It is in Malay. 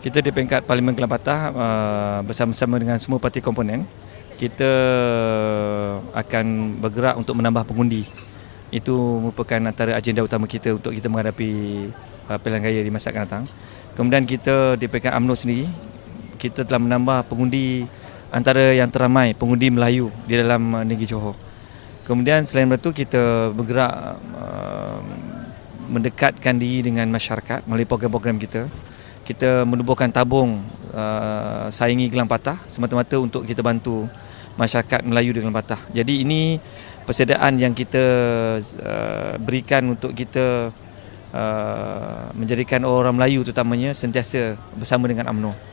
kita di peringkat Parlimen Kelang Patah uh, bersama-sama dengan semua parti komponen kita akan bergerak untuk menambah pengundi. Itu merupakan antara agenda utama kita untuk kita menghadapi uh, pilihan raya di masa akan datang. Kemudian kita di peringkat UMNO sendiri kita telah menambah pengundi antara yang teramai pengundi Melayu di dalam uh, negeri Johor. Kemudian selain itu kita bergerak uh, mendekatkan diri dengan masyarakat melalui program-program kita. Kita menubuhkan tabung uh, saingi gelang patah semata-mata untuk kita bantu masyarakat Melayu di gelang patah. Jadi ini persediaan yang kita uh, berikan untuk kita uh, menjadikan orang Melayu terutamanya sentiasa bersama dengan UMNO.